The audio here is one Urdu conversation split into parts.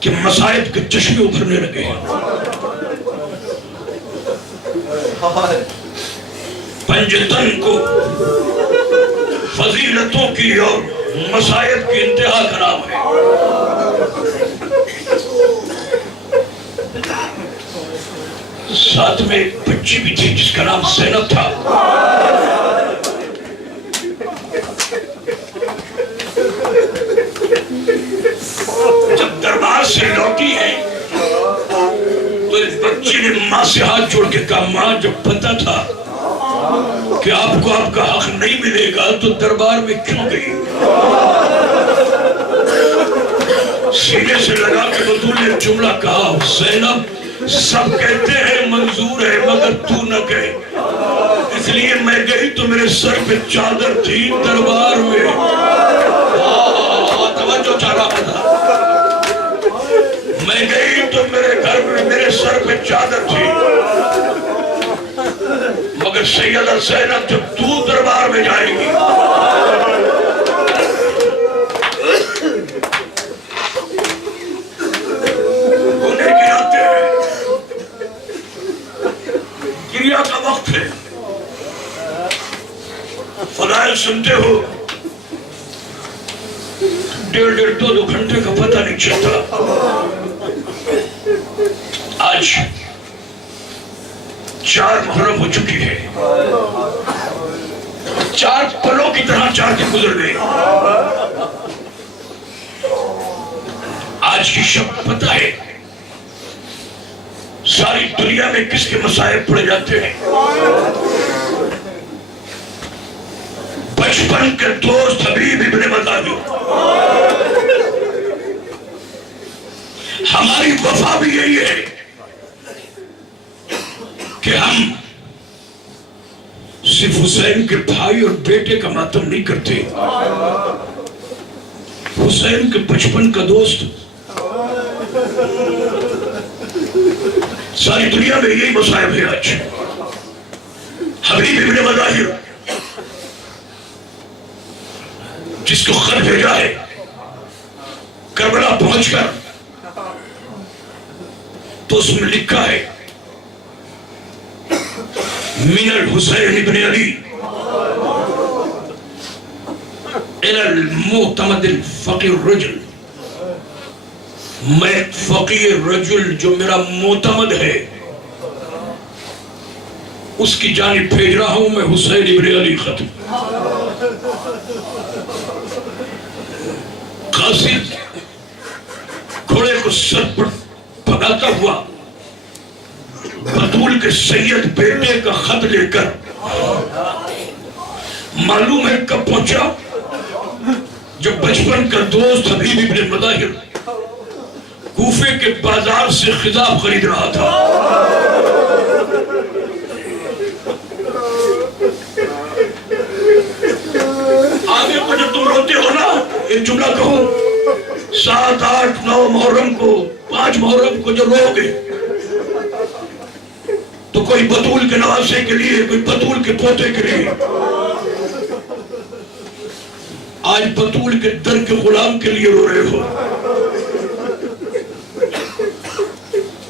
کہ مصائب کے چشمے ابھرنے لگے ہیں. پنجتن کو فضیلتوں کی اور مصائب کی انتہا کا نام ہے. ساتھ میں ایک بچی بھی تھی جس کا نام زینب تھا. جب دربار سے لوٹی ہے تو اس بچی نے ماں سے ہاتھ جوڑ کے کہا ماں جب پتہ تھا کہ آپ کو آپ کا حق نہیں ملے گا تو دربار میں کیوں گئی؟ سینے سے لگا کے بطول نے جملہ کہا زینب سب کہتے ہیں منظور ہے مگر تو نہ کہے، اس لیے میں گئی تو میرے سر پہ چادر تھی دربار میں. توجہ چاہ رہا تھا. میں گئی تو میرے گھر میں میرے سر پہ چادر تھی مگر سیدہ زینب جب تو دربار میں جائے گی انہیں گراتے ہیں. گریا کا وقت ہے. فضائل سنتے ہو 1.5-2 گھنٹے کا پتہ نہیں چلتا. آج 4 محرم ہو چکی ہے. 4 پلوں کی طرح 4 دن گزر گئے. آج کی شب پتہ ہے ساری دنیا میں کس کے مصائب پڑے جاتے ہیں. بچپن کے دوست حبیب ابن مطالب. ہماری وفا بھی یہی ہے کہ ہم صرف حسین کے بھائی اور بیٹے کا ماتم نہیں کرتے. حسین کے بچپن کا دوست ساری دنیا میں یہی مصائب ہے. آج حبیب ابن مطالب جس کو خط بھیجا ہے کربلا پہنچ کر تو اس میں لکھا ہے من الحسین ابن علی الى المعتمد الفقیر الرجل. میں فقیر رجل جو میرا معتمد ہے اس کی جانب بھیج رہا ہوں میں حسین ابن علی خط. قاصد گھوڑے کو سر پر پھگاتا ہوا بطول کے سید بیٹے کا خط لے کر معلوم ہے کب پہنچا جب بچپن کا دوست حبیب ابن مطالب کوفے کے بازار سے خضاب خرید رہا تھا. آگے کو جب تم روتے ہو نا ایک جملہ کہو 7, 8, 9 محرم کو 5 محرم کو جو رو گے تو کوئی بطول کے نواسے کے لیے کوئی بطول کے پوتے کے لیے. آج بطول کے در کے غلام کے لیے رو رہے ہو.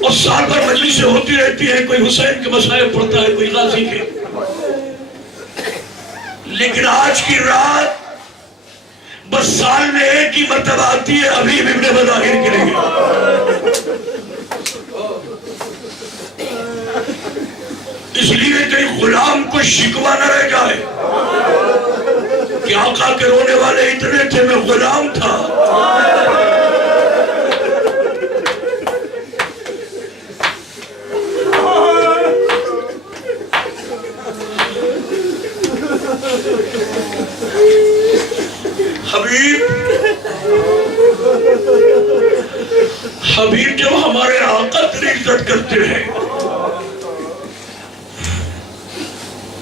اور سال بھر مجلسیں ہوتی رہتی ہیں کوئی حسین کے مصائب پڑھتا ہے کوئی غازی کے. لیکن آج کی رات بس سال میں ایک ہی مرتبہ آتی ہے حبیب ابن مطالب کے لیے. اس لیے کہیں غلام کو شکوہ نہ رہ جائے کہ آقا کے رونے والے اتنے تھے میں غلام تھا. حبیب جو ہمارے آقا کی عزت کرتے ہیں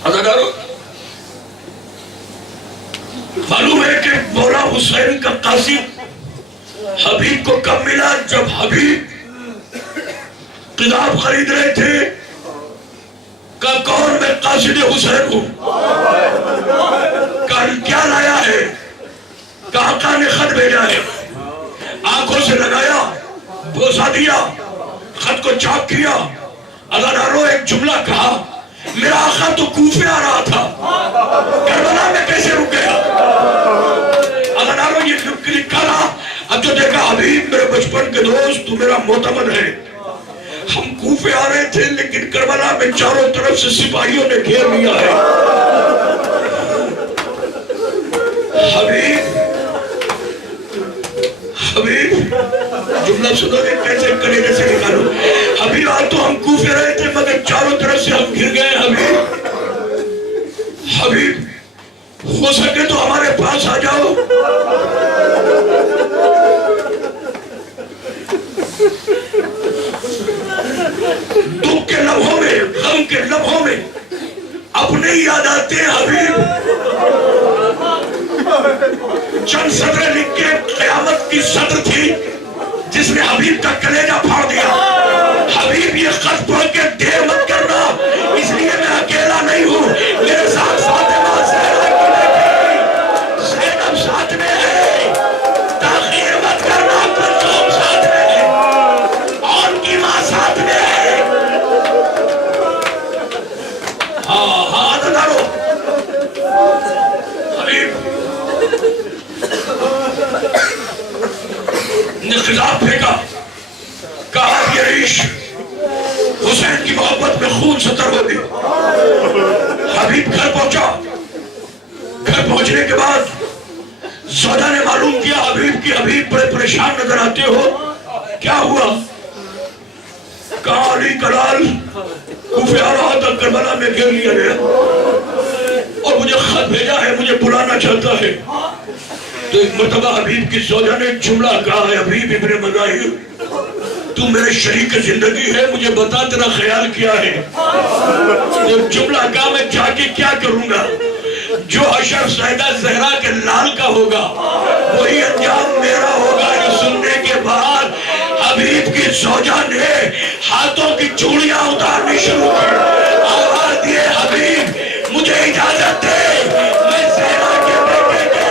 اداکاروں معلوم ہے کہ مولا حسین کا قاصد حبیب کو کب ملا جب حبیب کتاب خرید رہے تھے کہ کون میں قاصد حسین ہوں کیا لایا ہے کہ آقا نے خط بھیجا ہے. آنکھوں سے لگایا بوسا دیا، خط کو چاک کیا، ادادارو ایک جملہ کہا، میرا آقا تو کوفے آ رہا تھا، کربلا میں کیسے رک گیا؟ ادادارو یہ لکھا رہا، اب جو دیکھا حبیب میرے بچپن کے دوست، تو میرا معتمد ہے، ہم کوفے آ رہے تھے لیکن کربلا میں چاروں طرف سے سپاہیوں نے گھیر لیا ہے۔ حبیب جملہ سنو گے کیسے کلیجے سے نکالو، حبیب آج تو ہم کوفے رہے تھے مگر چاروں طرف سے ہم گھر گئے۔ حبیب ہو سکے تو ہمارے پاس آ جاؤ۔ دکھ کے لمحوں میں، غم کے لمحوں میں اپنے یاد آتے ہیں حبیب۔ چند سطریں لکھ کے قیامت کی سطر تھی جس نے حبیب کا کلیجہ پھاڑ دیا۔ حبیب یہ خط پڑھ کے دیر مت کرنا، اس لیے میں اکیلا نہیں ہوں، میرے ساتھ فاطمہ زہرا کی بیٹی زینب ساتھ میں ہے، تاخیر مت کرنا، کلثوم ساتھ میں ہے، اور ان کی ماں ساتھ میں ہے۔ ہاں دارو حبیب نے خضاب پھینکا، کہا یہ ریش حسین کی محبت میں خون سے تر ہو گئی۔ حبیب گھر پہنچا، گھر پہنچنے کے بعد زوجہ نے معلوم کیا حبیب کی، حبیب بڑے پریشان نظر آتے ہو، کیا ہوا؟ کہا علی کلال کوفے آ رہا تھا، کربلا میں گھیر لیا گیا اور مجھے خط بھیجا ہے، مجھے بلانا چاہتا ہے۔ تو ایک مرتبہ حبیب کی زوجہ نے جملہ کہا ہے، حبیب ابن مظاہر تو میرے شریک زندگی ہے، مجھے بتا تیرا خیال کیا ہے؟ ایک جملہ کہا، میں جا کے کیا کروں گا؟ جو حشر سیدہ زہرا کے لال کا ہوگا وہی انجام میرا ہوگا۔ یہ سننے کے بعد حبیب کی زوجہ نے ہاتھوں کی چوڑیاں اتارنی شروع کی، آواز دیے حبیب مجھے اجازت دے، میں زہرا کے بیٹے کے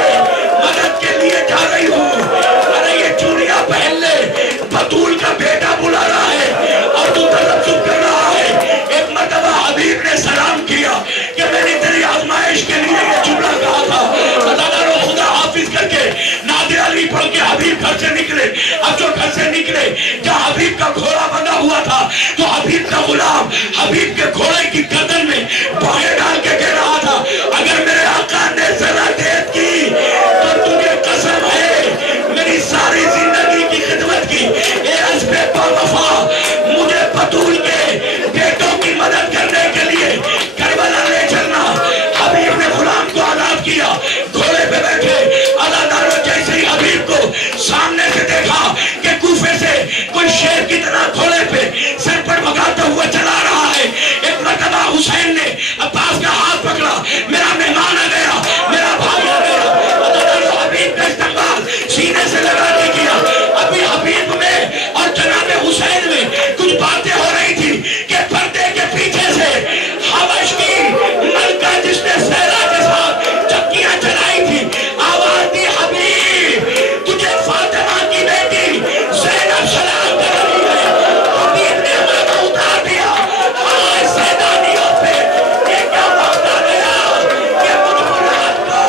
مدد کے لیے جا رہی ہوں۔ ارے یہ چوڑیاں پہن لے، بطول کا بیٹا بلا رہا ہے اور تو تلفظ کر رہا ہے۔ ایک مرتبہ حبیب نے سلام کیا کہ میں نے تیری آزمائش کے لیے یہ جملہ کہا تھا، ادادارو خدا حافظ کر کے نادر علی پڑھ کے حبیب گھر سے نکلے۔ اب جو گھر سے نکلے، جہاں حبیب کا گھوڑا بندھا ہوا تھا تو حبیب کا غلام حبیب کے گھوڑے کی گردن میں باہیں ڈال کے کہہ رہا تھا، اگر میرے آقا نے ذرا دیر کی تو تجھے قسم ہے میری ساری زندگی کی خدمت کی، اے عزب با وفا مجھے بطول کے بیٹوں کی مدد کرنے کے لیے کربلا لے چلنا۔ حبیب نے غلام کو آزاد کیا، گھوڑے پہ بیٹھے۔ ادادارو جیسے ہی حبیب کو سامنے سے دیکھا کہ کوفے سے کوئی شیر کی طرح گھوڑے پہ سر پر بھگاتا ہوا چلا رہا ہے، ایک مرتبہ حسین نے عباس کا ہاتھ پکڑا، میرا مہمان آ گیا، میرا بھائی آ گیا۔ ادادارو حبیب کا استقبال سینے سے لگا کے کیا۔ ابھی حبیب میں اور جناب حسین میں کچھ باتیں ہو رہی تھی کہ پردے کے پیچھے سے حبش کی ملکہ جس نے زہرا کے ساتھ چکیاں چلائی تھی آواز دی، حبیب تجھے فاطمہ کی بیٹی زینب سلام کر رہی ہے۔ حبیب نے ماتھا اتار دیا، ہائے سیدانیوں پہ یہ کیا وقت آ گیا کہ مجھ مراد کو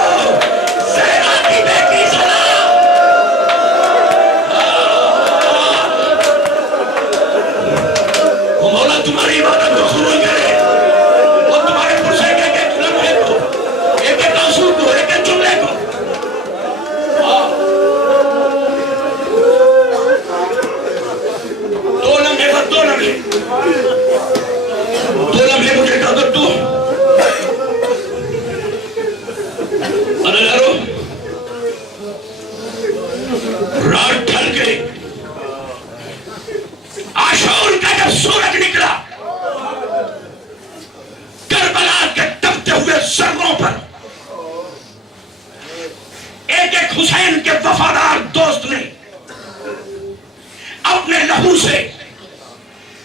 زہرا کی بیٹی سلام۔ وہ مولا تمہاری عبادت کو قبول کرے، وہ تمہارے پرسے کے ایک لمحے کو، ایک ایک آنسو کو، ایک ایک جملے کو۔ دو لمحے بس، دو لمحے مجھے اجازت دو۔ ادادارو رات ڈھل گئی، عاشور کا جب سورج نکلا، کربلا کے تپتے ہوئے سروں پر ایک ایک حسین کے وفادار دوست نے اپنے لہو سے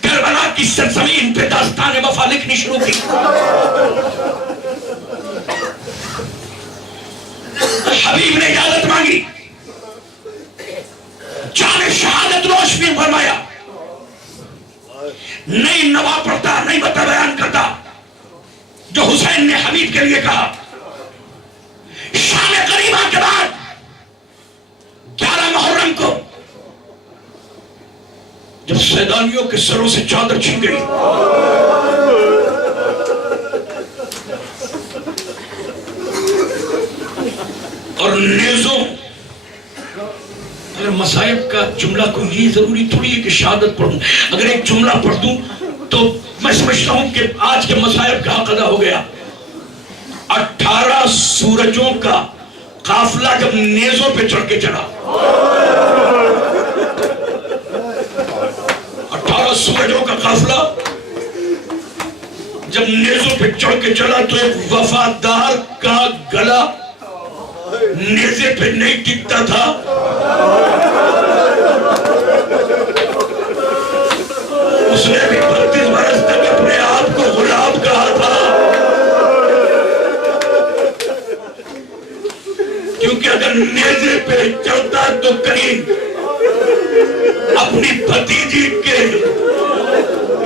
کربلا کی سرزمین پہ داستان وفا لکھنی شروع کی۔ حبیب نے اجازت مانگی، جان شہادت نوش تسلیم فرمایا. نہیں نوا پڑھتا, نہیں بتا بیان کرتا جو حسین نے حبیب کے لیے کہا. شام غریبہ کے بعد 11 محرم کو جب سیدانیوں کے سروں سے چادر چھن گئی, اور نیزوں, اگر مصائب کا جملہ کو یہ ضروری تھوڑی ہے کہ شہادت پڑھوں, اگر ایک جملہ پڑھ دوں تو میں سمجھتا ہوں کہ آج کے مصائب کا حق ادا ہو گیا. 18 سورجوں کا قافلہ جب نیزوں پہ چڑھ کے چلا, 18 سورجوں کا قافلہ جب نیزوں پہ چڑھ کے چلا تو ایک وفادار کا گلا نیزے پہ نہیں ٹکتا تھا. اس نے بھی 32 برس تک اپنے آپ کو غلام کہا تھا, کیونکہ اگر نیزے پہ چڑھتا تو کہیں اپنی بھتیجی کے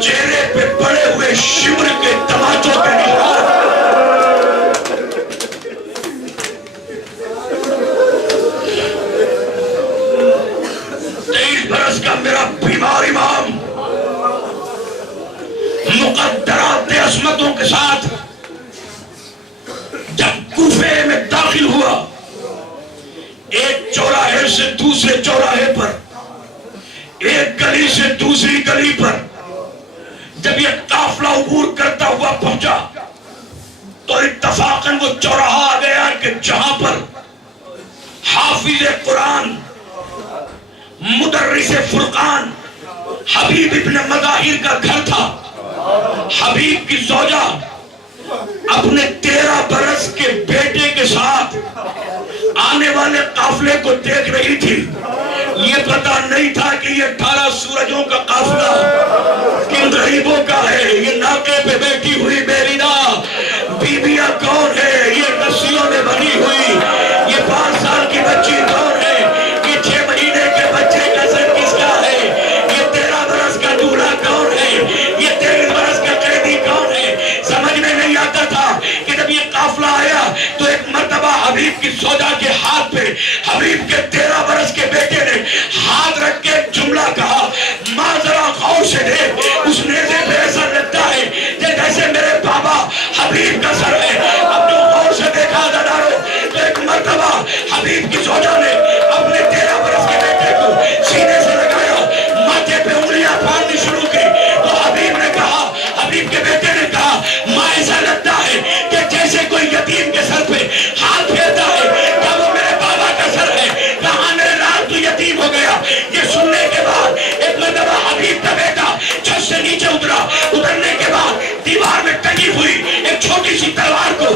چہرے پہ پڑے ہوئے شمر کے تماچوں کے نشان. 23 برس کا میرا بیمار امام مقدرات عصمتوں کے ساتھ جب کوفے میں داخل ہوا, ایک چوراہے سے دوسرے چوراہے پر, ایک گلی سے دوسری گلی پر جب یہ قافلہ عبور کرتا ہوا پہنچا تو اتفاقاً وہ چوراہا آ گیا کہ جہاں پر حافظ قرآن, مدرس فرقان حبیب ابن مظاہر کا گھر تھا. حبیب کی زوجہ اپنے 13 برس کے بیٹے کے ساتھ آنے والے قافلے کو دیکھ رہی تھی. یہ پتہ نہیں تھا کہ یہ 18 سورجوں کا قافلہ کن غریبوں کا ہے. یہ ناکے پہ بیٹھی ہوئی بیرینا بیبیاں کون ہے, یہ رسیوں میں بنی ہوئی یہ 5 سال کی بچی کون ہے, یہ 6 مہینے کے بچے کا سر کس کا ہے, یہ 13 برس کا دولہا کون ہے, یہ 23 برس کا قیدی کون ہے. سمجھ میں نہیں آتا تھا کہ جب یہ قافلہ آیا تو ایک مرتبہ حبیب کی زوجہ کے ہاتھ پہ حبیب کے 13 برس کے بیٹے نے ہاتھ رکھ کے جملہ کہا, ماں ذرا غور سے دیکھ, اس نیزے پہ ایسا لگتا ہے جیسے میرے بابا حبیب کا سر ہے. اب جو غور سے دیکھا دادارو تو ایک مرتبہ حبیب کی زوجہ نے اپنے 13 برس کے بیٹے کو سینے سے لگایا, ماتھے پہ انگلیاں پھاڑنی شروع کی تو حبیب نے کہا, حبیب کے بیٹے نے کہا, ماں ایسا لگتا ہے کہ جیسے کوئی یتیم کے سر پہ ہاتھ پھیرتا ہے, کیا وہ میرے بابا کا سر ہے, کہاں میرے لال تو یتیم ہو گیا. یہ سننے کے بعد ایک مرتبہ حبیب کا بیٹا چھت سے نیچے اترا, اترنے کے بعد دیوار میں ٹنگی ہوئی ایک چھوٹی سی تلوار کو